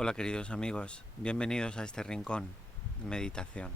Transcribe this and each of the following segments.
Hola queridos amigos, bienvenidos a este rincón, meditación.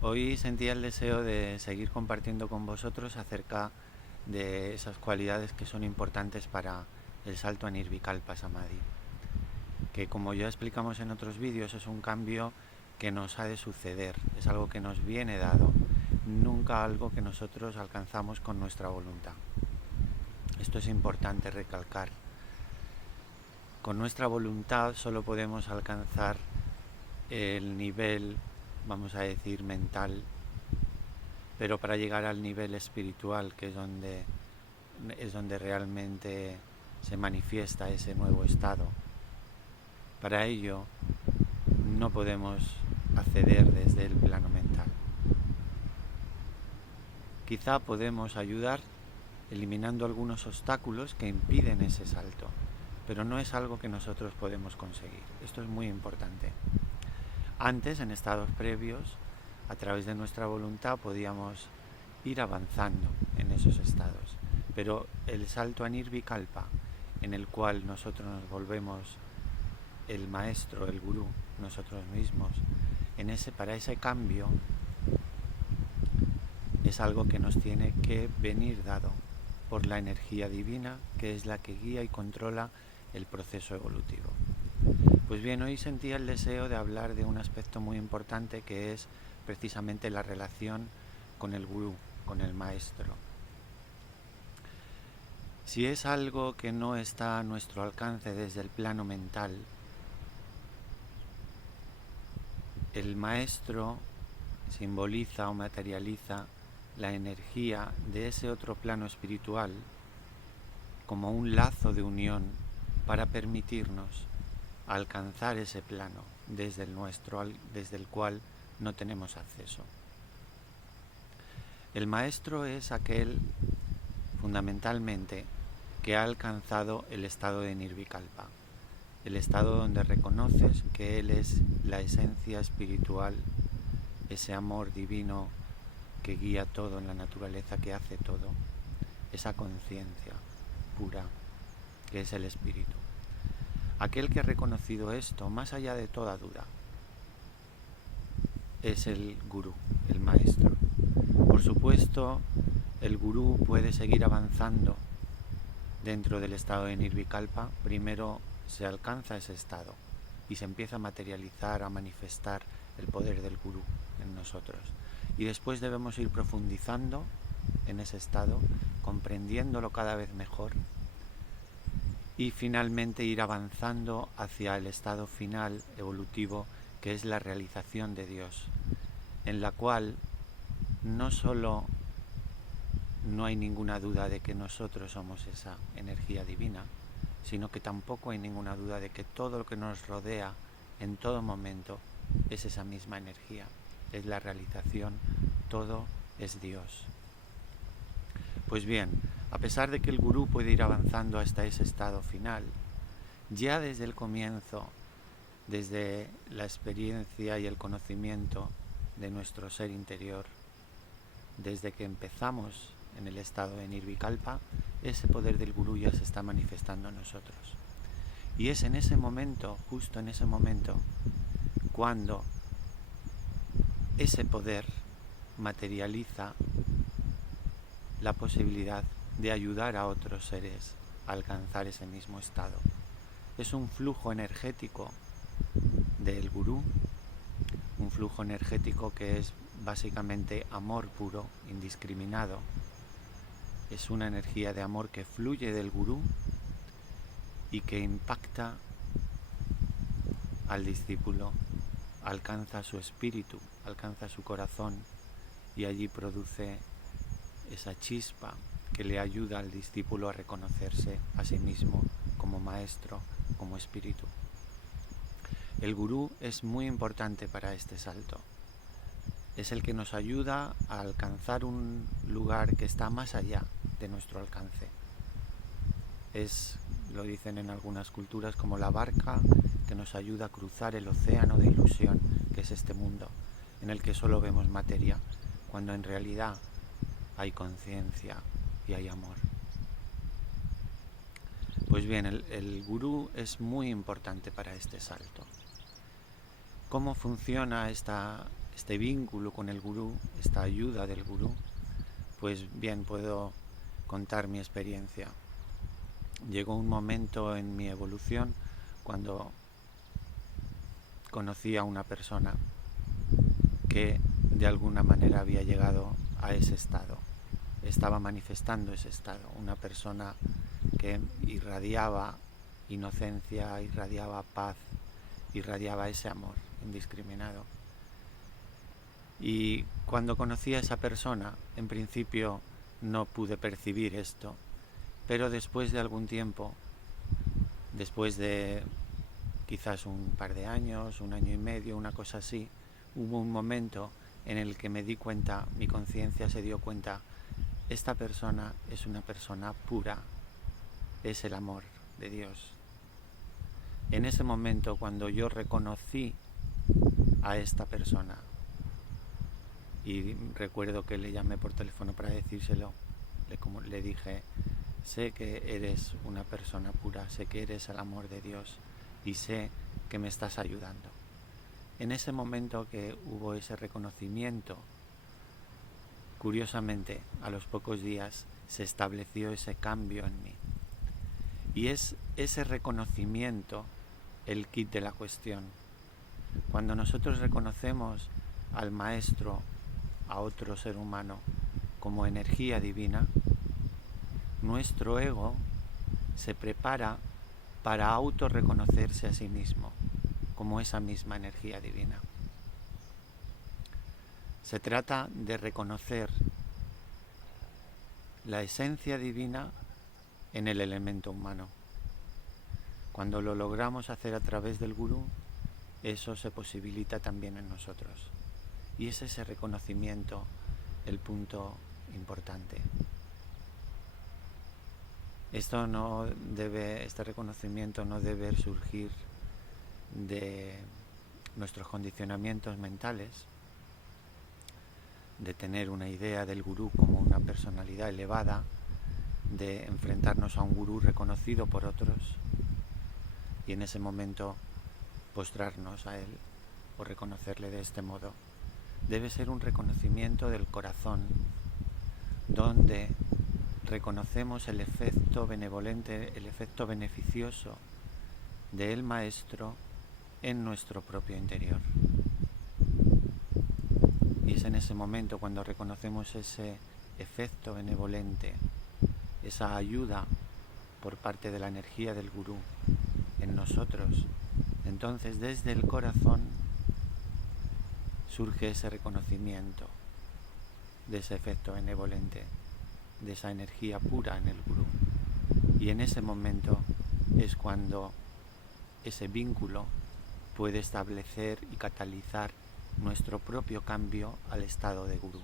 Hoy sentía el deseo de seguir compartiendo con vosotros acerca de esas cualidades que son importantes para el salto a Nirvikalpa Samadhi, que como ya explicamos en otros vídeos es un cambio que nos ha de suceder, es algo que nos viene dado, nunca algo que nosotros alcanzamos con nuestra voluntad. Esto es importante recalcar. Con nuestra voluntad solo podemos alcanzar el nivel, vamos a decir, mental, pero para llegar al nivel espiritual, que es donde realmente se manifiesta ese nuevo estado, para ello no podemos acceder desde el plano mental. Quizá podemos ayudar eliminando algunos obstáculos que impiden ese salto, pero no es algo que nosotros podemos conseguir. Esto es muy importante. Antes, en estados previos, a través de nuestra voluntad podíamos ir avanzando en esos estados, pero el salto a Nirvikalpa, en el cual nosotros nos volvemos el maestro, el gurú, nosotros mismos, para ese cambio es algo que nos tiene que venir dado por la energía divina, que es la que guía y controla el proceso evolutivo. Pues bien, hoy sentía el deseo de hablar de un aspecto muy importante, que es precisamente la relación con el gurú, con el maestro. Si es algo que no está a nuestro alcance desde el plano mental, el maestro simboliza o materializa la energía de ese otro plano espiritual como un lazo de unión para permitirnos alcanzar ese plano desde el nuestro, desde el cual no tenemos acceso. El maestro es aquel, fundamentalmente, que ha alcanzado el estado de Nirvikalpa, el estado donde reconoces que él es la esencia espiritual, ese amor divino que guía todo en la naturaleza, que hace todo, esa conciencia pura que es el espíritu. Aquel que ha reconocido esto, más allá de toda duda, es el gurú, el maestro. Por supuesto, el gurú puede seguir avanzando dentro del estado de Nirvikalpa. Primero se alcanza ese estado y se empieza a materializar, a manifestar el poder del gurú en nosotros. Y después debemos ir profundizando en ese estado, comprendiéndolo cada vez mejor, y finalmente ir avanzando hacia el estado final evolutivo, que es la realización de Dios, en la cual no solo no hay ninguna duda de que nosotros somos esa energía divina, sino que tampoco hay ninguna duda de que todo lo que nos rodea en todo momento es esa misma energía, es la realización, todo es Dios. Pues bien, a pesar de que el gurú puede ir avanzando hasta ese estado final, ya desde el comienzo, desde la experiencia y el conocimiento de nuestro ser interior, desde que empezamos en el estado de Nirvikalpa, ese poder del gurú ya se está manifestando en nosotros. Y es en ese momento, justo en ese momento, cuando ese poder materializa la posibilidad de ayudar a otros seres a alcanzar ese mismo estado. Es un flujo energético del gurú, un flujo energético que es básicamente amor puro, indiscriminado. Es una energía de amor que fluye del gurú y que impacta al discípulo, alcanza su espíritu, alcanza su corazón, y allí produce esa chispa que le ayuda al discípulo a reconocerse a sí mismo como maestro, como espíritu. El gurú es muy importante para este salto. Es el que nos ayuda a alcanzar un lugar que está más allá de nuestro alcance. Lo dicen en algunas culturas, como la barca que nos ayuda a cruzar el océano de ilusión que es este mundo, en el que solo vemos materia, cuando en realidad hay conciencia y hay amor. Pues bien, el gurú es muy importante para este salto. ¿Cómo funciona este vínculo con el gurú, esta ayuda del gurú? Pues bien, puedo contar mi experiencia. Llegó un momento en mi evolución cuando conocí a una persona que de alguna manera había llegado a ese estado, estaba manifestando ese estado, una persona que irradiaba inocencia, irradiaba paz, irradiaba ese amor indiscriminado. Y cuando conocí a esa persona, en principio no pude percibir esto, pero después de algún tiempo, después de quizás un par de años, un año y medio, una cosa así, hubo un momento en el que me di cuenta, mi conciencia se dio cuenta, esta persona es una persona pura, es el amor de Dios. En ese momento, cuando yo reconocí a esta persona, y recuerdo que le llamé por teléfono para decírselo, le dije, sé que eres una persona pura, sé que eres el amor de Dios y sé que me estás ayudando. En ese momento que hubo ese reconocimiento, curiosamente, a los pocos días se estableció ese cambio en mí. Y es ese reconocimiento el kit de la cuestión. Cuando nosotros reconocemos al Maestro, a otro ser humano, como energía divina, nuestro ego se prepara para autorreconocerse a sí mismo como esa misma energía divina. Se trata de reconocer la esencia divina en el elemento humano. Cuando lo logramos hacer a través del gurú, eso se posibilita también en nosotros. Y es ese reconocimiento el punto importante. Este reconocimiento no debe surgir de nuestros condicionamientos mentales, de tener una idea del gurú como una personalidad elevada, de enfrentarnos a un gurú reconocido por otros y en ese momento postrarnos a él o reconocerle de este modo. Debe ser un reconocimiento del corazón, donde reconocemos el efecto benevolente, el efecto beneficioso del Maestro en nuestro propio interior. Y es en ese momento cuando reconocemos ese efecto benevolente, esa ayuda por parte de la energía del gurú en nosotros. Entonces, desde el corazón surge ese reconocimiento de ese efecto benevolente, de esa energía pura en el gurú. Y en ese momento es cuando ese vínculo puede establecer y catalizar nuestro propio cambio al estado de gurú.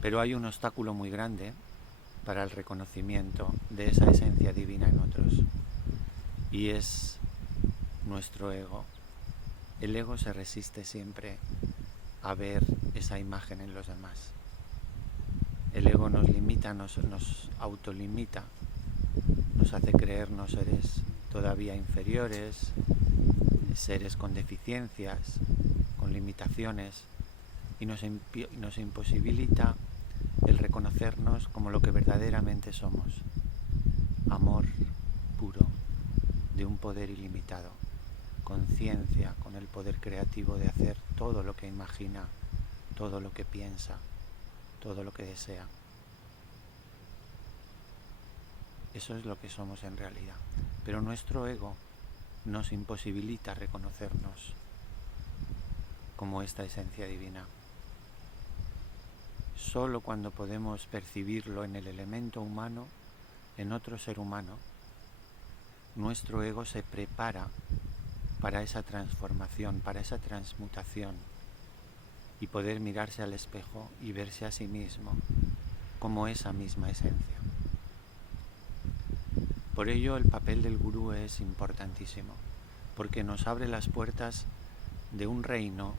Pero hay un obstáculo muy grande para el reconocimiento de esa esencia divina en otros, y es nuestro ego. El ego se resiste siempre a ver esa imagen en los demás. El ego nos limita, nos autolimita, nos hace creernos seres todavía inferiores, seres con deficiencias, con limitaciones, y nos imposibilita el reconocernos como lo que verdaderamente somos: amor puro, de un poder ilimitado, conciencia con el poder creativo de hacer todo lo que imagina, todo lo que piensa, todo lo que desea. Eso es lo que somos en realidad. Pero nuestro ego nos imposibilita reconocernos como esta esencia divina. Solo cuando podemos percibirlo en el elemento humano, en otro ser humano, nuestro ego se prepara para esa transformación, para esa transmutación, y poder mirarse al espejo y verse a sí mismo como esa misma esencia. Por ello el papel del gurú es importantísimo, porque nos abre las puertas de un reino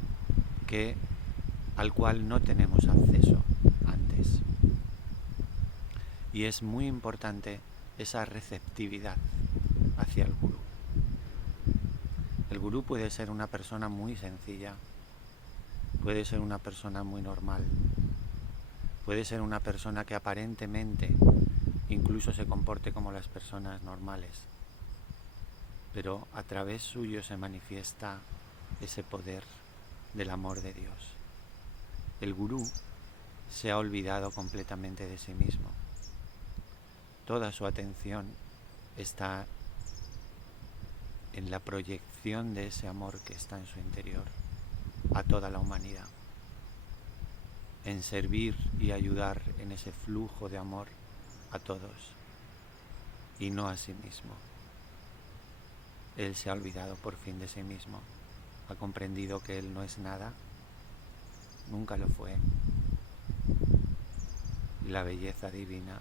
al cual no tenemos acceso antes. Y es muy importante esa receptividad hacia el gurú. El gurú puede ser una persona muy sencilla, puede ser una persona muy normal, puede ser una persona que aparentemente incluso se comporte como las personas normales, pero a través suyo se manifiesta ese poder del amor de Dios. El gurú se ha olvidado completamente de sí mismo. Toda su atención está en la proyección de ese amor que está en su interior a toda la humanidad, en servir y ayudar en ese flujo de amor a todos y no a sí mismo. Él se ha olvidado por fin de sí mismo, ha comprendido que él no es nada, nunca lo fue, y la belleza divina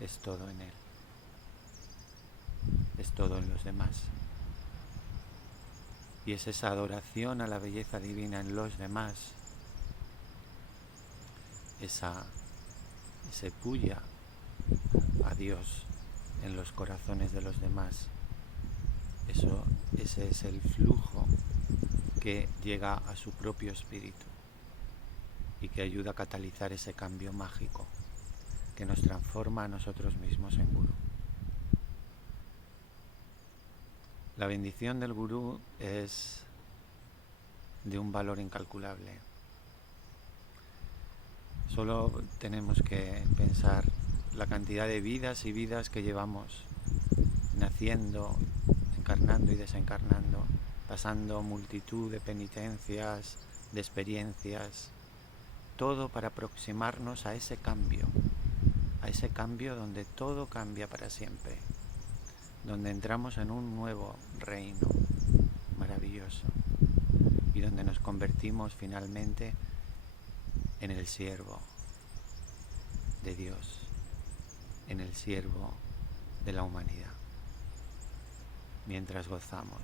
es todo en él, es todo en los demás. Y es esa adoración a la belleza divina en los demás, ese puya a Dios en los corazones de los demás. Ese es el flujo que llega a su propio espíritu y que ayuda a catalizar ese cambio mágico que nos transforma a nosotros mismos en gurú. La bendición del gurú es de un valor incalculable. Solo tenemos que pensar la cantidad de vidas y vidas que llevamos naciendo, encarnando y desencarnando, pasando multitud de penitencias, de experiencias, todo para aproximarnos a ese cambio donde todo cambia para siempre, donde entramos en un nuevo reino maravilloso y donde nos convertimos finalmente en el siervo de Dios, en el siervo de la humanidad, mientras gozamos